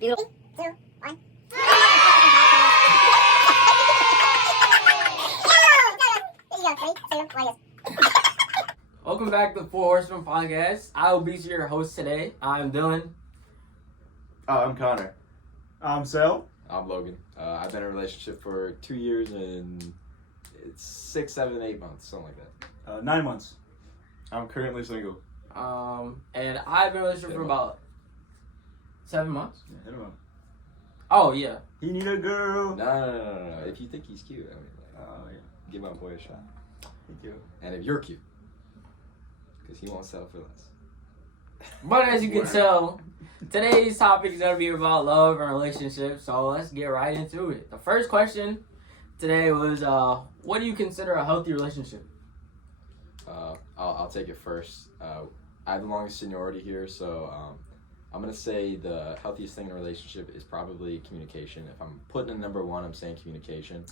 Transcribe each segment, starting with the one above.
Welcome back to the Four Horsemen Podcast. I will be your host today. I'm Dylan. I'm Connor. I'm Sal. I'm Logan. I've been in a relationship for 2 years and it's 6, 7, 8 months, something like that. 9 months. I'm currently single. And I've been in a relationship for about 7 months. Yeah, hit him up. Oh yeah. He need a girl. No. If you think he's cute, I mean, Yeah. give my boy a shot. Thank you. And if you're cute, because he won't settle for less. But as you can tell, today's topic is going to be about love and relationships. So let's get right into it. The first question today was, what do you consider a healthy relationship? I'll take it first. I have the longest seniority here, so I'm going to say the healthiest thing in a relationship is probably communication. If I'm putting in number one, I'm saying communication.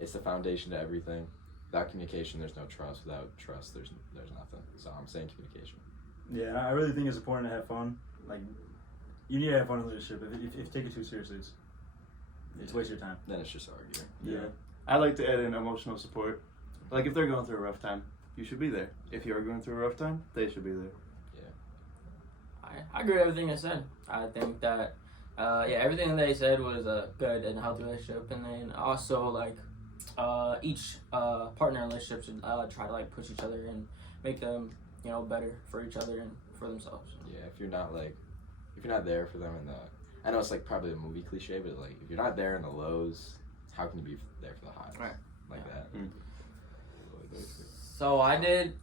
It's the foundation to everything. Without communication, there's no trust. Without trust, there's nothing. So I'm saying communication. Yeah, and I really think it's important to have fun. Like, you need to have fun in a relationship. If you take it too seriously, it's waste your time. Then it's just arguing. Yeah. I like to add in emotional support. Like, if they're going through a rough time, you should be there. If you're going through a rough time, they should be there. I agree with everything they said. I think that, everything they said was a good and healthy relationship. And then also, like, each partner in a relationship should try to, like, push each other and make them, better for each other and for themselves. Yeah, if you're not there for them in the, I know it's like probably a movie cliche, but like if you're not there in the lows, how can you be there for the highs? Right. Like that. So I did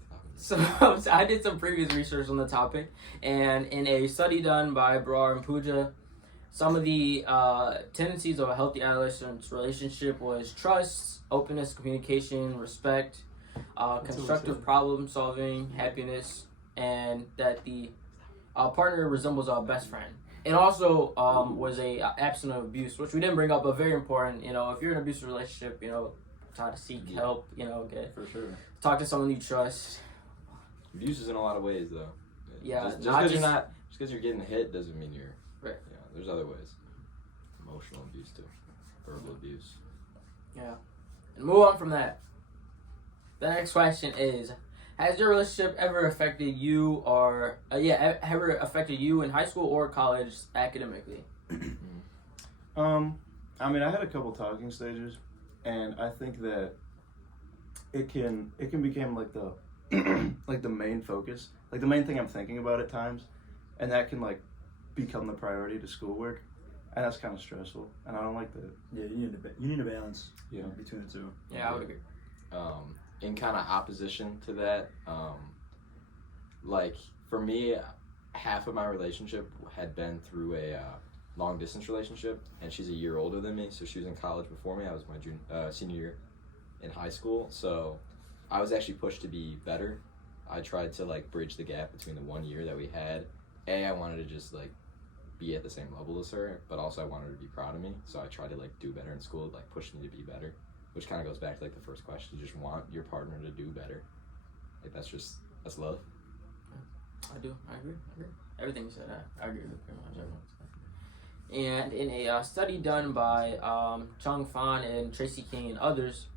some previous research on the topic, and in a study done by Brar and Pooja, some of the tendencies of a healthy adolescent relationship was trust, openness, communication, respect, constructive problem solving, happiness, and that the partner resembles a best friend. It also was a absent of abuse, which we didn't bring up, but very important. If you're in an abusive relationship, try to seek help. For sure. Talk to someone you trust. Abuse is in a lot of ways, though. Yeah, just because you're getting hit doesn't mean you're right. Yeah, there's other ways. Emotional abuse too, verbal abuse. Yeah, and move on from that. The next question is: has your relationship ever affected you, or ever affected you in high school or college academically? I mean, I had a couple talking stages, and I think that it can become like the like the main focus, like the main thing I'm thinking about at times, and that can like become the priority to schoolwork, and that's kind of stressful, and I don't like that. Yeah, you need a balance. Yeah. Between the two. Yeah, I would agree. In kind of opposition to that, like for me, half of my relationship had been through a long distance relationship, and she's a year older than me, so she was in college before me. I was my senior year in high school, so I was actually pushed to be better. I tried to like bridge the gap between the 1 year that we had. I wanted to just like be at the same level as her, but also I wanted her to be proud of me, so I tried to like do better in school, like push me to be better, which kind of goes back to like the first question. You just want your partner to do better. Like that's love. I agree. Everything you said, I agree with pretty much everything. And in a study done by Chung Fan and Tracy King and others,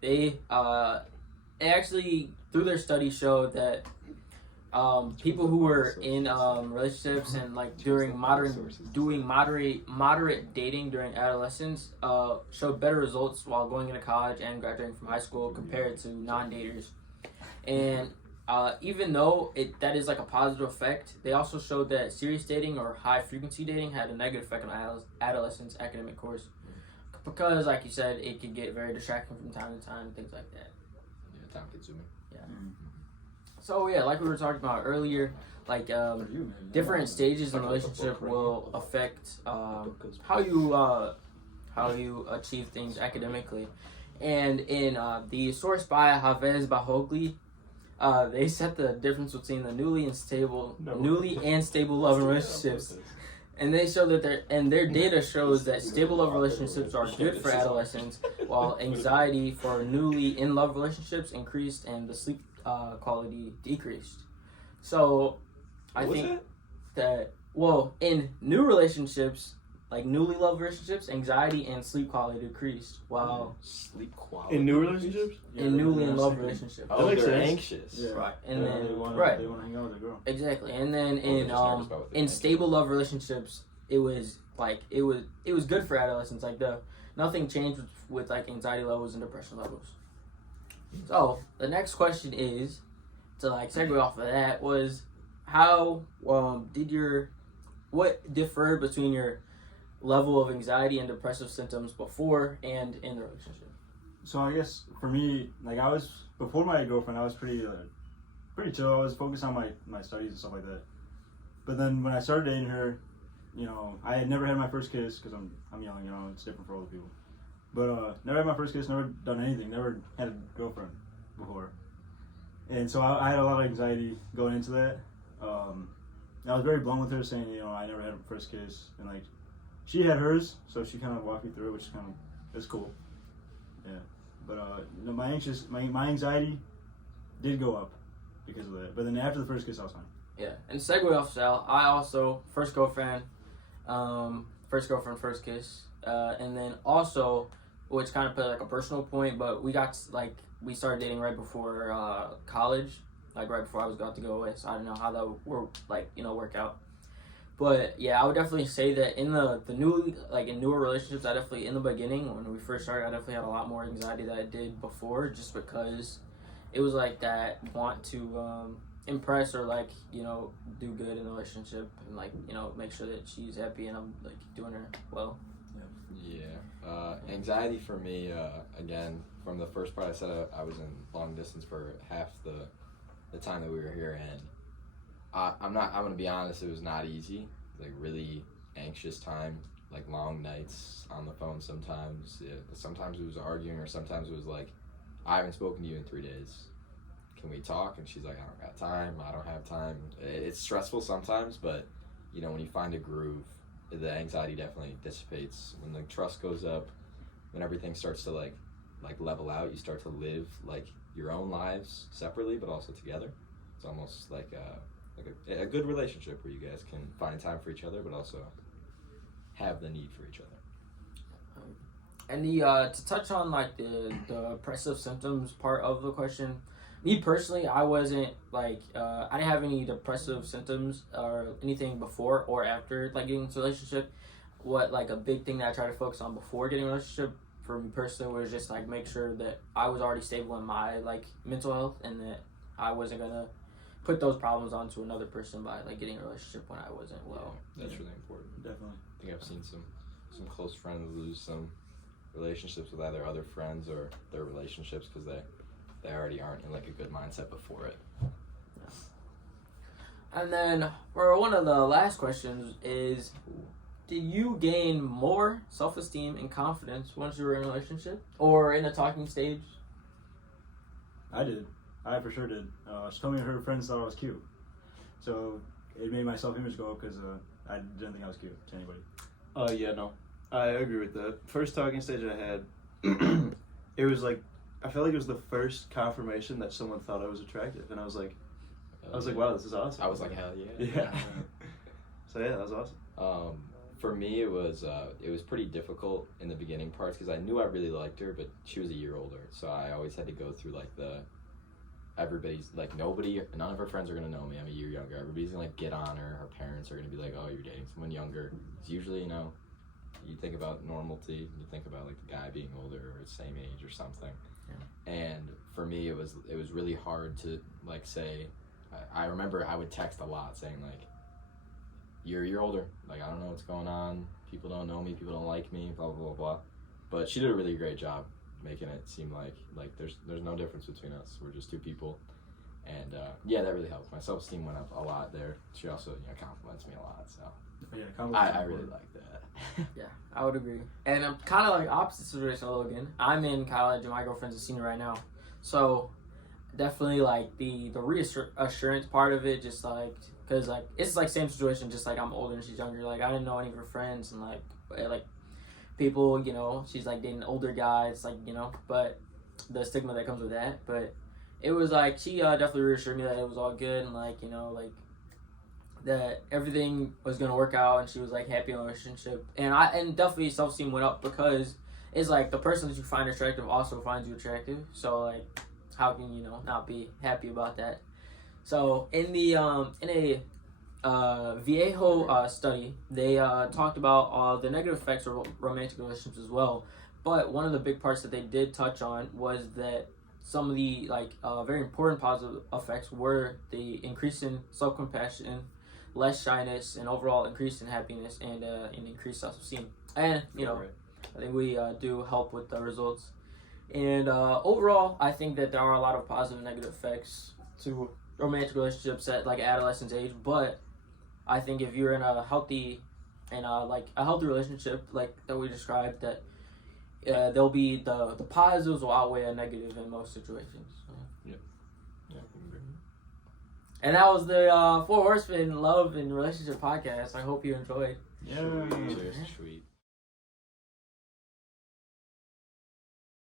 they actually, through their study, showed that people who were in relationships and like doing moderate dating during adolescence showed better results while going into college and graduating from high school compared to non-daters. And even though that is like a positive effect, they also showed that serious dating or high frequency dating had a negative effect on adolescents' academic course, because, like you said, it could get very distracting from time to time, things like that. Yeah, time consuming. Yeah. So yeah, like we were talking about earlier, like different stages in a relationship will affect how you achieve things academically. And in the source by Hafez Bahogli, they set the difference between the newly and stable love and relationships, and they show that their data shows that stable love relationships are good for adolescents, while anxiety for newly in love relationships increased and the sleep quality decreased. So I think that in new relationships, like newly loved relationships, anxiety and sleep quality decreased, while Sleep quality. In new relationships? in newly in love sleeping. relationships. Oh, makes they're sense. anxious. Yeah. Right, and Yeah, then they wanna, right. They want to hang out with their girl. Exactly, and then Or they're in just nervous about what they're in thinking. stable love relationships, it was good for adolescents. Like nothing changed with like anxiety levels and depression levels. So the next question is to like segue off of that was how what differed between your level of anxiety and depressive symptoms before and in the relationship? So I guess for me, like I was before my girlfriend, I was pretty chill. I was focused on my studies and stuff like that. But then when I started dating her, you know, I had never had my first kiss because I'm young, you know, it's different for older people. But never had my first kiss, never done anything, never had a girlfriend before, and so I had a lot of anxiety going into that. I was very blunt with her, saying, you know, I never had a first kiss, and like she had hers, so she kind of walked me through it, which is it's cool. Yeah, but you know, my anxiety did go up because of that. But then after the first kiss, I was fine. Yeah, and segue off Sal, I also first girlfriend, first kiss, and then also, which kind of put like a personal point, but we started dating right before college, like right before I was about to go away. So I don't know how that would work out. But yeah, I would definitely say that in the newer relationships, I definitely in the beginning when we first started, I definitely had a lot more anxiety than I did before, just because it was like that want to impress or like, you know, do good in the relationship and like, you know, make sure that she's happy and I'm like doing her well. Yeah. Anxiety for me, again, from the first part I said I was in long distance for half the time that we were here, and I'm gonna be honest, it was not easy. Like really anxious time, like long nights on the phone sometimes. Yeah, sometimes it was arguing, or sometimes it was like, I haven't spoken to you in 3 days. Can we talk? And she's like, I don't got time. I don't have time. It's stressful sometimes, but you know, when you find a groove, the anxiety definitely dissipates. When the trust goes up, when everything starts to like level out, you start to live like your own lives separately, but also together. It's almost like a good relationship where you guys can find time for each other, but also have the need for each other. And to touch on like the depressive symptoms part of the question, me personally, I wasn't like I didn't have any depressive symptoms or anything before or after like getting into a relationship. What like a big thing that I tried to focus on before getting a relationship for me personally was just like make sure that I was already stable in my like mental health and that I wasn't gonna put those problems onto another person by like getting a relationship when I wasn't well. Yeah, that's really important. Definitely. I think I've seen some close friends lose some relationships with either other friends or their relationships because they already aren't in like a good mindset before it. And then for one of the last questions is, did you gain more self-esteem and confidence once you were in a relationship or in a talking stage? I did. I for sure did. She told me her friends thought I was cute, so it made my self-image go up because I didn't think I was cute to anybody. Yeah, no, I agree with that. First talking stage I had, it was like, I felt like it was the first confirmation that someone thought I was attractive, and I was like, wow, this is awesome. I was like, hell yeah. Yeah. So yeah, that was awesome. For me, it was pretty difficult in the beginning parts because I knew I really liked her, but she was a year older, so I always had to go through like everybody's like none of her friends are gonna know me. I'm a year younger. Everybody's gonna like get on her. Her parents are gonna be like, oh, you're dating someone younger. It's usually, you know, you think about normalcy. You think about like the guy being older or the same age or something. Yeah. And for me, it was really hard to like say. I remember I would text a lot saying like, you're a year older. Like, I don't know what's going on. People don't know me. People don't like me. Blah blah blah blah. But she did a really great job making it seem like there's no difference between us. We're just two people, and yeah, that really helped. My self-esteem went up a lot there. She also, you know, compliments me a lot, so Yeah, I really like that. Yeah, I would agree. And I'm kind of like opposite situation of Logan. I'm in college and my girlfriend's a senior right now, so definitely like the reassurance part of it, just like because like it's like same situation, just like I'm older and she's younger. Like I didn't know any of her friends and like people, you know, she's like dating older guys, like, you know, but the stigma that comes with that. But it was like she definitely reassured me that it was all good and like, you know, like that everything was gonna work out, and she was like happy in a relationship, and definitely self-esteem went up because it's like the person that you find attractive also finds you attractive. So like, how can you not be happy about that? So in a Viejo study, they talked about the negative effects of romantic relationships as well. But one of the big parts that they did touch on was that some of the very important positive effects were the increase in self-compassion, less shyness, and overall increase in happiness and increased self-esteem. And I think we do help with the results. And overall, I think that there are a lot of positive and negative effects to romantic relationships at like adolescence age. But I think if you're in a healthy relationship like that we described, that there'll be the positives will outweigh a negative in most situations. So. Yeah. And that was the Four Horsemen Love and Relationship Podcast. I hope you enjoyed. Yeah.